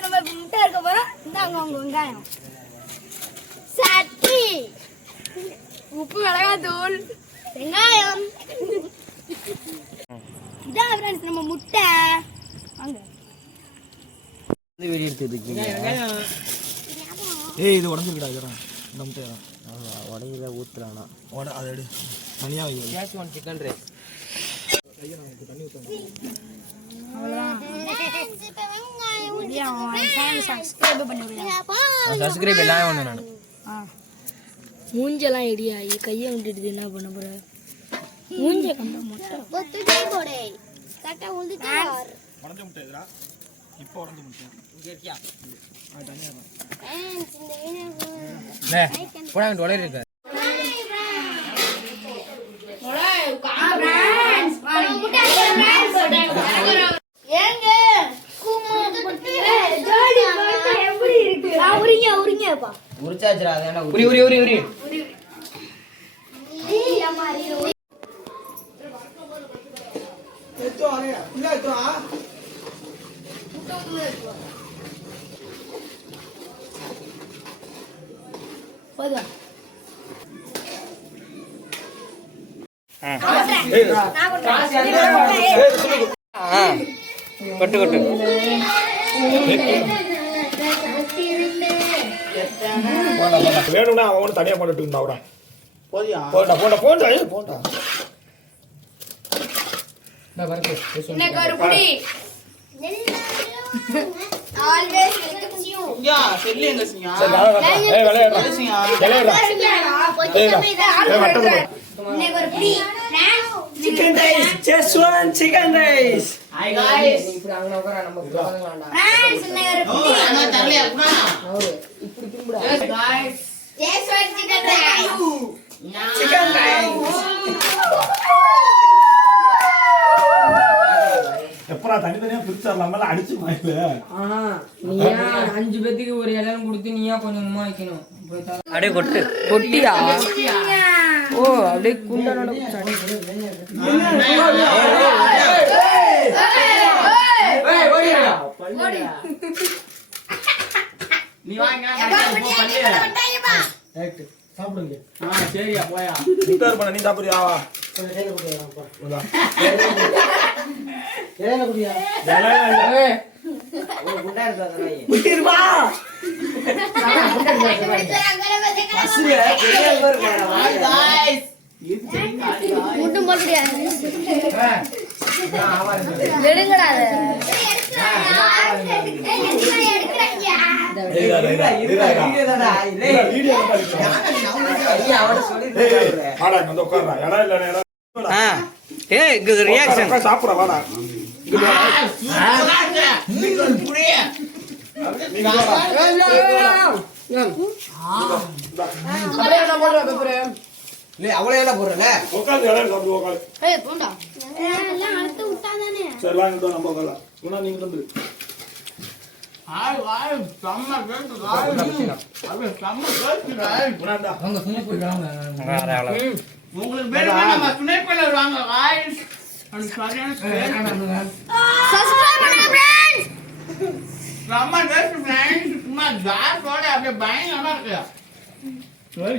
நம்ம இப்ப முட்டை இருக்க போறோம். இந்தாங்க உங்க வெங்காயம். சட்டி. உப்பு மிளகாய் தூள். வெங்காயம். இதான் ஃப்ரெண்ட்ஸ் நம்ம முட்டை. வாங்க. வீடியோ எடுத்துட்டு இருக்கீங்க. ஏய் இது உடஞ்சிருக்கடா இதெல்லாம். இந்த முட்டை உடஞ்சில ஊத்துறானா. உட அதை எடு. தனியாக கேஷ் ஒன் சிக்கன் ரைஸ் பண்ணி விடுங்க சப்ஸ்கிரைப் எல்லாம் ஒன்று நான். மூஞ்செல்லாம் இடியாகி கையை விட்டுட்டு என்ன பண்ண போற? மூஞ்ச கண்ட முட்டை. போடா இருக்க உரிங்க உரிங்கப்பா உரிச்சாச்சுரா அது என்ன உரி உரி உரி உரி. போதும். ஆ. கொட்டு வேணும்னா அவன் தனியாக போட்டுட்டு இருந்தா அவட போண்டா போண்டா போண்டா ஏய் போண்டா இன்னைக்கு ஒரு புடி ஆல்வேஸ் வெல்கம் யூ சரி நான் வேண்டாம். ஏய் விளையாடுறா விளையாடுறா ஏய் வட்டம் போடு. இன்னைக்கு ஒரு புடி Chicken rice, just one chicken rice. இப்படி அங்க உட்கார நம்ம உட்காந்துக்கலாம்டா ஃப்ரெண்ட்ஸ் இன்னைக்கு ஒரு புடி just one chicken rice Chicken rice. எப்பரா தனித்தனியா பிரிச்சிடலாமல அடிச்சு மாயில நீயா? அஞ்சு பேத்துக்கு ஒரு இடம் கொடுத்து நீயா கொஞ்சம் கொஞ்சமா வைக்கணும். அப்படியே கொட்டு. கொட்டியா? ஓ அப்படியே குண்டனோட சாப்பிடுங்க இன்டர் பண்ண நீ சாப்பிடுறியா வா இந்தா. முட்டும் இங்க வந்து உட்காருடா. இடம் இல்ல. வாடா. நீங்க வாடா. உட்காந்து இடம் சாப்பிடு, உட்காரு. ஏய் போண்டா எல்லாம் அழுத்து விட்டாதானே சரி, வாங்க, இதோ நம்ம உட்காரலாம். குணா, நீங்க. குணா, இந்தா. அவங்க சும்மா போயிடுவாங்க உங்களுக்கு பேர் நம்ம துணைப்பலர் வாங்க வாய்ஸ் அது சரியான ஸ்பேஸ். சப்ஸ்கிரைப் பண்ணுங்க ஃப்ரெண்ட்ஸ் செம்ம டேஸ்ட் ஃப்ரெண்ட்ஸ் சும்மா ஜாஸோட அப்படியே பயங்கரமா இருக்கு சரி